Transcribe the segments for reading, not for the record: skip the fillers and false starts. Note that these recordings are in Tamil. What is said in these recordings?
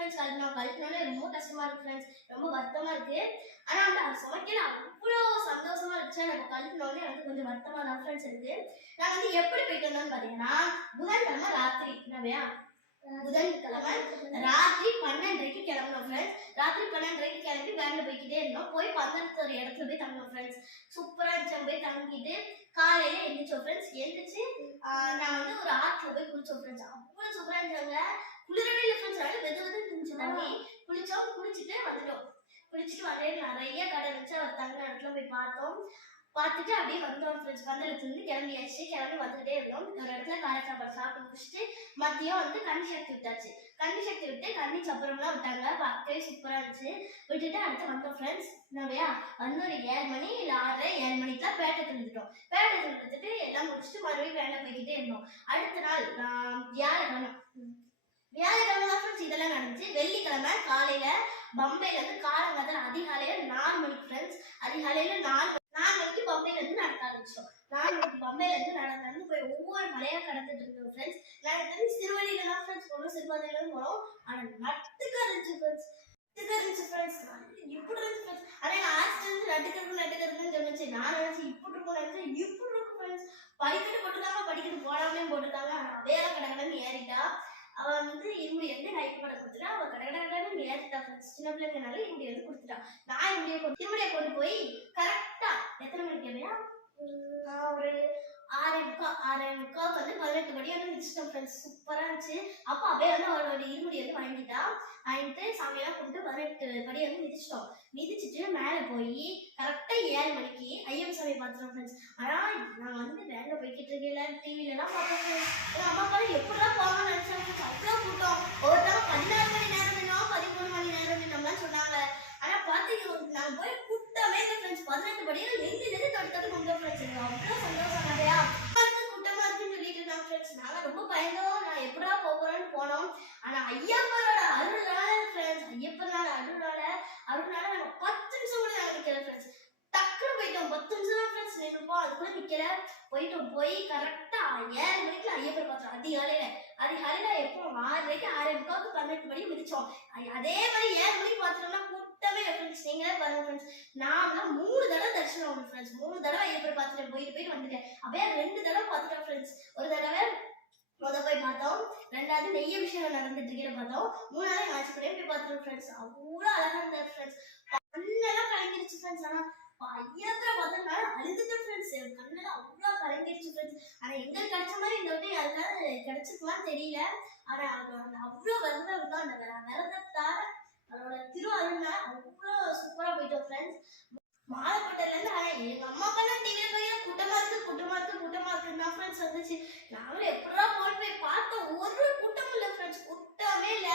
ஃப்ரெண்ட்ஸ் கழட்டினோடனே ரொம்ப கஷ்டமா இருக்கு ஃப்ரெண்ட்ஸ், ரொம்ப வருத்தமா இருக்கு. ஆனா வந்து அது சமைக்கல அவ்வளோ சந்தோஷமா இருந்துச்சு. எனக்கு கழட்டினோடனே எனக்கு கொஞ்சம் வருத்தமா தான் ஃப்ரெண்ட்ஸ் இருக்கு. நான் வந்து எப்படி போயிட்டு வந்தோம்னு பாத்தீங்கன்னா, புதன்கிழமை ராத்திரி என்னவையா புதன்கிழமை ராத்திரி 12:30க்கு கிளம்பணும் ஃப்ரெண்ட்ஸ். ராத்திரி 12:30க்கு கிளம்பி வேன்ல போய்கிட்டே இருந்தோம். போய் பக்கத்துல ஒரு இடத்துல போய் தங்கணும் ஃப்ரெண்ட்ஸ். சூப்பரா இருந்துச்சு. போய் தங்கிட்டு காலையில எழுந்திரிச்சோம் ஃப்ரெண்ட்ஸ். எழுந்திரிச்சு நான் வந்து ஒரு ஆற்றுல போய் குளிச்சோம் ஃப்ரெண்ட்ஸ். அவ்வளவு சூப்பரா இருந்தாங்க. குளிரவே இல்லை ஃப்ரெண்ட்ஸ். அதனால வெது வெது இருந்துச்சு தண்ணி. குளிச்சோம், குளிச்சுட்டு வந்துட்டோம். குளிச்சுட்டு வரவே நிறைய கடை இருந்துச்சு. அவர் தங்கின இடத்துல போய் பார்த்தோம். பார்த்துட்டு அப்படியே வந்தோம் ஃப்ரெண்ட்ஸ். பந்தளத்துலேருந்து கிளம்பியாச்சு. கிளம்பி வந்துகிட்டே இருந்தோம். ஒரு இடத்துல காலை சாப்பாடு சாப்பிட்டு முடிச்சுட்டு மதியம் வந்து கன்னி சக்தி விட்டாச்சு. கன்னி சக்தி விட்டு கன்னி சப்பரம்லாம் விட்டாங்க. பார்க்கவே சூப்பரா இருந்துச்சு. விட்டுட்டு அடுத்து வந்தோம் ஃப்ரெண்ட்ஸ். என்னவையா வந்து ஒரு 7 மணி இல்லை 6:30 7 மணிக்கெல்லாம் பேட்டை திருந்துட்டோம். பேட்டை திருந்துட்டு எல்லாம் முடிச்சுட்டு மறுபடியும் வேலை போய்கிட்டே இருந்தோம். அடுத்த நாள் வியாழக்கிழமை தான் ஃப்ரெண்ட்ஸ் இதெல்லாம் நடந்துச்சு. வெள்ளிக்கிழமை காலையில பம்பையில இருந்து காலங்காத்தால அதிகாலையில 4 மணிக்கு ஃப்ரெண்ட்ஸ். அதிகாலையில 4 மணிக்கு பம்பையில இருந்து நடக்க ஆரம்பிச்சோம். 4 மணிக்கு பம்பையில இருந்து நடந்து போய் ஒவ்வொரு மலையா கடந்துட்டு இருந்தோம் ஃப்ரெண்ட்ஸ். நான் தெரிஞ்சு சிறுவழியில தான் ஃப்ரெண்ட்ஸ் போனோம். சிறுவழியில போனோம். ஆனா நட்டுக்க இருந்துச்சு ஃப்ரெண்ட்ஸ். இப்படி இருந்துச்சு ஃப்ரெண்ட்ஸ். ஆனா எங்க ஆக்சிடென்ட் நட்டுக்கிறதுன்னு சொன்னிச்சு. நான் நினைச்சேன் இப்படி இருக்கும். நினைச்சேன் இப்படி இருக்கும் ஃப்ரெண்ட்ஸ். படிக்கட்டு போட்டுருக்காங்க, படிக்கட்டு போடாமே போட்டுருக்காங்க. வேலை கடகடன்னு ஏறிட்டா. அவன் வந்து இருமுடி வந்து கைக்கு படம் கொடுத்துட்டா. அவன் கடகடன்னு ஏறிட்டா ஃப்ரெண்ட்ஸ். சின்ன பிள்ளைங்கனால இருமுடி வந்து கொடுத்துட்டா. நான் இருமுடியை கொண்டு போய் கரெக்டா எத்தனை மணிக்கு இல்லையா ஒரு 6:45 வந்து 18 மணி வந்து மிதிச்சிட்டோம் ஃப்ரெண்ட்ஸ். சூப்பரா இருந்துச்சு. அப்போ அப்படியே வந்து அவளோட இருமுடி வந்து வாங்கிட்டு சாமியெல்லாம் கொண்டு 18 படி வந்து மிதிச்சிட்டோம். மிதிச்சுட்டு மேலே போய் கரெக்டா 7 மணிக்கு ஐயப்ப சாமி பார்த்துட்டோம் ஃப்ரெண்ட்ஸ். ஆனா நான் வந்து வேலை போய்கிட்டு இருக்கேன். டிவிலலாம் பார்த்தோம் ஃப்ரெண்ட்ஸ். அம்மா அப்பா எப்படிலாம் போகணும்னு நினைச்சாங்க. அவ்வளோ கூட்டம். ஒருத்தவங்க 14 மணி நேரம் வேணும், 13 மணி நேரம் வேணும்லாம் சொன்னாங்க. ஆனா பாத்தீங்க நாங்க போய் கூட்டமே இல்லை ஃப்ரெண்ட்ஸ். 18 படியில எங்கிருந்து தொட்டு கொண்டோம் ஃப்ரெண்ட்ஸ். அவ்வளோ சந்தோஷம். நிறையா கூட்டமா இருக்குன்னு சொல்லிட்டு இருந்தாங்க ஃப்ரெண்ட்ஸ். நாங்க ரொம்ப பயந்தோம். நான் எப்படா போறோம்னு போனோம். ஆனா ஐயப்பனோட அருளால ஃப்ரெண்ட்ஸ், ஐயப்பனோட அருளால நாங்க 10 நிமிஷம் கூட நாங்க நிக்கல ஃப்ரெண்ட்ஸ். டக்குனு போயிட்டோம். 10 நிமிஷம் தான் ஃப்ரெண்ட்ஸ் நின்றுப்போம். அது கூட நிக்கல. போயிட்டோம். போய் கரெக்டா 7 மணிக்கு ஐயப்பன் பார்த்தோம். அதிகாலையில எப்போ 6:30க்கு 6:45க்கு 18 மணிக்கு மிதிச்சோம். அதே மாதிரி 7 மணிக்கு பார்த்துட்டோம்னா கூட்டமே இல்லை ஃப்ரெண்ட்ஸ். நீங்களே பாருங்க ஃப்ரெண்ட்ஸ். நான் 3 தடவை தரிசனம் ஆகும் ஃப்ரெண்ட்ஸ். 3 தடவை ஐயப்பன் பார்த்துட்டேன். போயிட்டு வந்துட்டேன். அப்படியே 2 தடவை பார்த்துட்டேன் ஃப்ரெண்ட்ஸ். ஒரு தடவை போய் பார்த்தோம். 2வது நெய்ய விஷயம் நடந்துட்டு இருக்கிற பார்த்தோம். 3வது ஆச்சுக்குள்ளே போய் பார்த்துட்டோம் ஃப்ரெண்ட்ஸ். அவ்வளோ அழகா இருந்தார் ஃப்ரெண்ட்ஸ். கண்ணெல்லாம் கலங்கிடுச்சு ஃப்ரெண்ட்ஸ். ஆனா ஐயத்துல பார்த்தா அழுதுட்டேன் ஃப்ரெண்ட்ஸ். என் கண்ணெல்லாம் அவ்வளோ கலங்கிடுச்சு ஃப்ரெண்ட்ஸ். ஆனா எங்களுக்கு கிடைச்ச மாதிரி இந்த விட்டு யாருக்காவது கிடைச்சிருக்கலாம் தெரியல. ஆனா அவ்வளோ விரதம் இருந்தா அந்த விரதத்தால அதோட திருவாரூர்ல அவ்வளோ சூப்பரா போயிட்டோம் ஃப்ரெண்ட்ஸ். மாலைப்பட்டில இருந்து எங்க அம்மா அப்பா டிவியில போய் கூட்டமா இருக்குன்னு தான் ஃப்ரெண்ட்ஸ் வந்துச்சு. நாங்களும் எப்படா போய் பார்த்தோம். ஒரு கூட்டமும் இல்லை ஃப்ரெண்ட்ஸ். கூட்டமே இல்லை.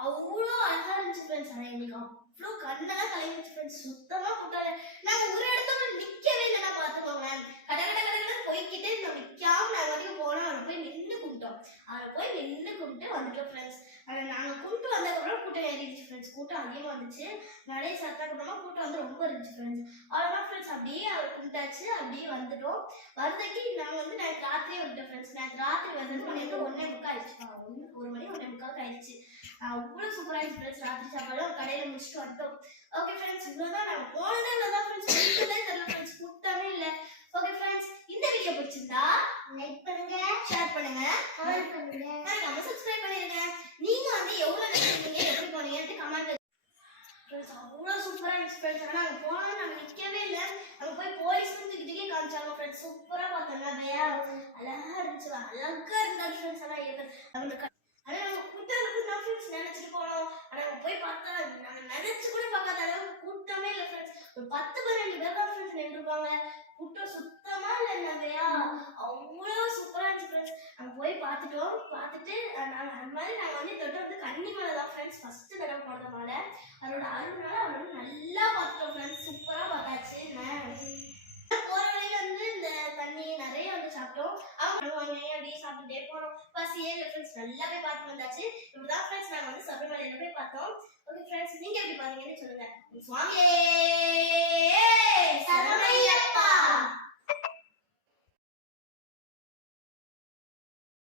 அவ்வளோ அழகா இருந்துச்சு ஃப்ரெண்ட்ஸ். ஆனா எங்களுக்கு அவ்வளோ கண்ணெல்லாம் கலங்கிடுச்சு ஃப்ரெண்ட்ஸ். சுத்தமா கூட்டால நாங்க ஒரு இடத்துல நிக்கவே இல்லைன்னா பாத்துக்கோங்க. கடகடன்னு போய்கிட்டே இருந்தோம். நிக்காம நாங்க வரைக்கும் போனோம். அவரை போய் நின்று கும்பிட்டு வந்துட்டோம் ஃப்ரெண்ட்ஸ். நாங்க கும்பிட்டு வந்ததுக்கப்புறம் கூட்டம் ஏறிடுச்சு ஃப்ரெண்ட்ஸ். கூட்டம் அதிகமா வந்துச்சு. நிறைய சத்தக்கப்புறமா கூட்டம் வந்து ரொம்ப இருந்துச்சு ஃப்ரெண்ட்ஸ். அவ்வளோதான் ஃப்ரெண்ட்ஸ். அப்படியே அவர் கும்பிட்டாச்சு. அப்படியே வந்துட்டோம். வரதுக்கு நாங்க வந்து நேற்று ராத்திரியே வந்துட்டோம் ஃப்ரெண்ட்ஸ். நேற்று ராத்திரி வந்து மணி 1:45 ஆயிடுச்சு. 1 மணி 1:45 ஆயிடுச்சு. அவ்வளோ சூப்பராக இருந்துச்சு ஃப்ரெண்ட்ஸ். ராத்திரி சாப்பாடு ஒரு கடையில் முடிச்சுட்டு வந்துட்டோம். ஓகே ஃப்ரெண்ட்ஸ், இவ்வளோதான். நாங்கள் போனதே இவ்வளோதான் ஃப்ரெண்ட்ஸ். தெரியல ஃப்ரெண்ட்ஸ். கூட்டமே இல்லை. ஓகே ஃப்ரெண்ட்ஸ், இந்த வீடியோ பிடிச்சிருந்தா லைக் பண்ணுங்க, ஷேர் பண்ணுங்க, கமெண்ட் பண்ணுங்க, மறக்காம சப்ஸ்கிரைப் பண்ணிருங்க. நீங்க வந்து எவ்வளவு நினைச்சீங்க, எப்படி போனீங்கன்னு கமெண்ட் ஃப்ரெண்ட்ஸ். அவ்வளோ சூப்பராக இருந்துச்சு ஃப்ரெண்ட்ஸ். ஆனால் நாங்கள் போனோம். நாங்கள் நிற்கவே இல்லை. அங்கே போய் போலீஸ் தூக்கிட்டே காமிச்சாங்க ஃப்ரெண்ட்ஸ். சூப்பராக பார்த்தோம். நிறையா அழகா இருந்துச்சு. அழகா இருந்தாரு ஃப்ரெண்ட்ஸ். ஆனால் நாங்கள் கூட்டம் இருக்குன்னு ஃப்ரெண்ட்ஸ் நினைச்சிட்டு போனோம். ஆனால் நாங்கள் போய் பார்த்தா நாங்கள் நினைச்சு கூட பார்க்காத அளவுக்கு கூட்டமே இல்லை ஃப்ரெண்ட்ஸ். ஒரு 10-12 பேர் தான் ஃப்ரெண்ட்ஸ் நின்றுருப்பாங்க. கூட்டம் சுத்தமா இல்லை. நிறையா அவ்வளோ சூப்பராக இருந்துச்சு ஃப்ரெண்ட்ஸ். நாங்கள் போய் பார்த்துட்டோம். பார்த்துட்டு நாங்கள் அந்த மாதிரி நாங்கள் வந்து தொட்டு வந்து கன்னிமலை தான் ஃப்ரெண்ட்ஸ் ஃபர்ஸ்ட் தடவை போடுற மலை. அதோட அருள்னால அவரோட நல்லா பார்த்துட்டோம் ஃப்ரெண்ட்ஸ். சூப்பராக பார்த்தாச்சு. போகிற வழியில வந்து இந்த தண்ணி நிறைய வந்து சாப்பிட்டோம். அவங்க அப்படியே சாப்பிட்டுட்டே போனோம். பசியே இல்லை ஃப்ரெண்ட்ஸ். நல்லாவே பார்த்து வந்தாச்சு. இப்படிதான் ஃப்ரெண்ட்ஸ் நாங்கள் வந்து சபரிமலையில போய் பார்த்தோம். ஓகே ஃப்ரெண்ட்ஸ், நீங்க எப்படி பாத்தீங்கன்னு சொல்லுங்க. சுவாமியே